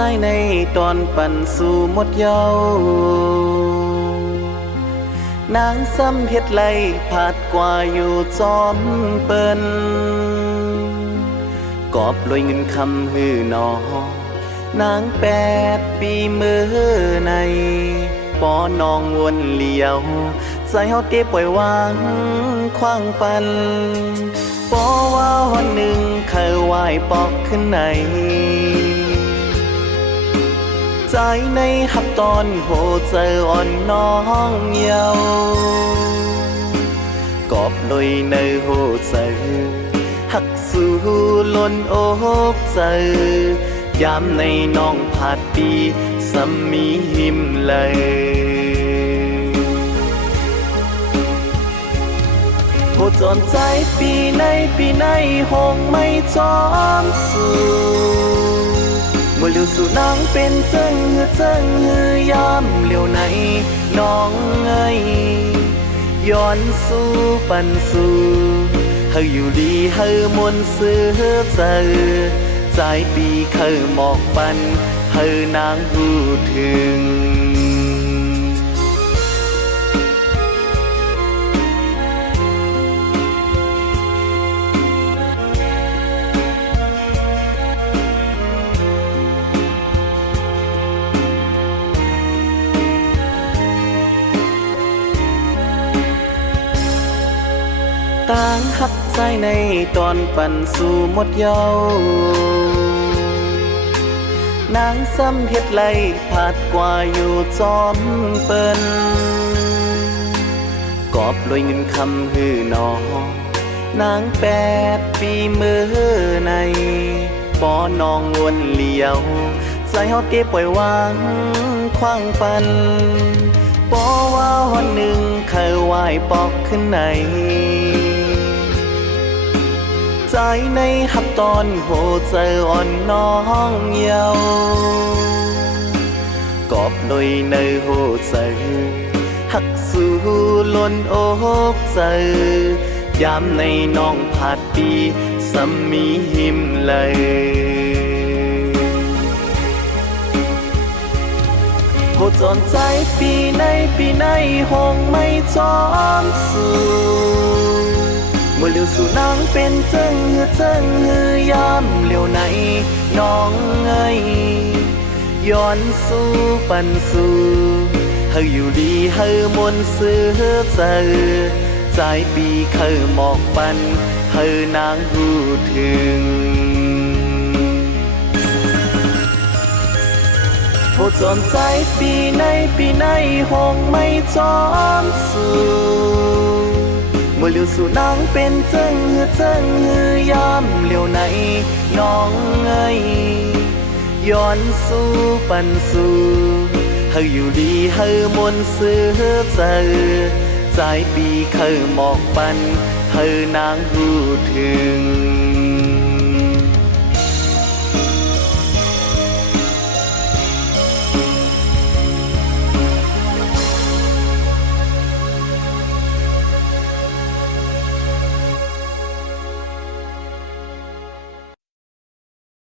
ใจในตอนปั่นสู่หมดเยาว์นางซ้ำเฮ็ดไล่ผาดกว่าอยู่จอมเปิ้นกอบลอยเงินคำฮือนอนาง8 ปีมือในปอนองวนเลียวใจเฮาเต้ปล่อยวางคว้างปันปอว่าวันหนึ่งเคยไหวปอกขึ้นในใจในหับตอนโหเจออ่อนน้องเยาวกอบลอยในโหเจอหักสู่ล้นอกเจอยามในน้องผาดปีสามีหิมเลยโหจอนใจปีในหงไม่จอมสู่เมื่อเลี้ยวสู่นางเป็นเจิงหือยามเลี้ยวในน้องเอ้ยย้อนสู่ปันสู่เฮาอยู่ดีเฮามนเสือเจอใจปีเคยหมอกปันเฮานางหูถึงต่างหักใจในตอนปั่นสู่หมดเยาว์นางซ้ำเฮ็ดไล่ผาดกว่าอยู่จอมเปิ้นกอบลอยเงินคำฮือนอนาง8 ปีมือในปอนองวนเลียวใจเฮาเต้ปล่อยวางคว้างปันปอว่าวันหนึ่งเคยไหวปอกขึ้นในใจในหับตอนโหเจออ่อนน้องเยาวกอบลอยในโหเจอหักสู่ล้นอกเจอยามในน้องผาดปีสามีหิมเลยโหจอนใจปีในหงไม่จอมสู่เมื่อเลี้ยวสู่นางเป็นเจิงหือยามเลี้ยวในน้องเอ้ยย้อนสู่ปันสู่เฮาอยู่ดีเฮามนเสือเจอใจปีเคยหมอกปันเฮานางหูถึงโหจอนใจปีในหงไม่จอมสู่เมื่อเลี้ยวสู่นางเป็นเจิงหือยามเลี้ยวในน้องเอ้ยย้อนสู่ปันสู่เฮาอยู่ดีเฮามนเสือเจอใจปีเคยหมอกปันเฮานางหูถึง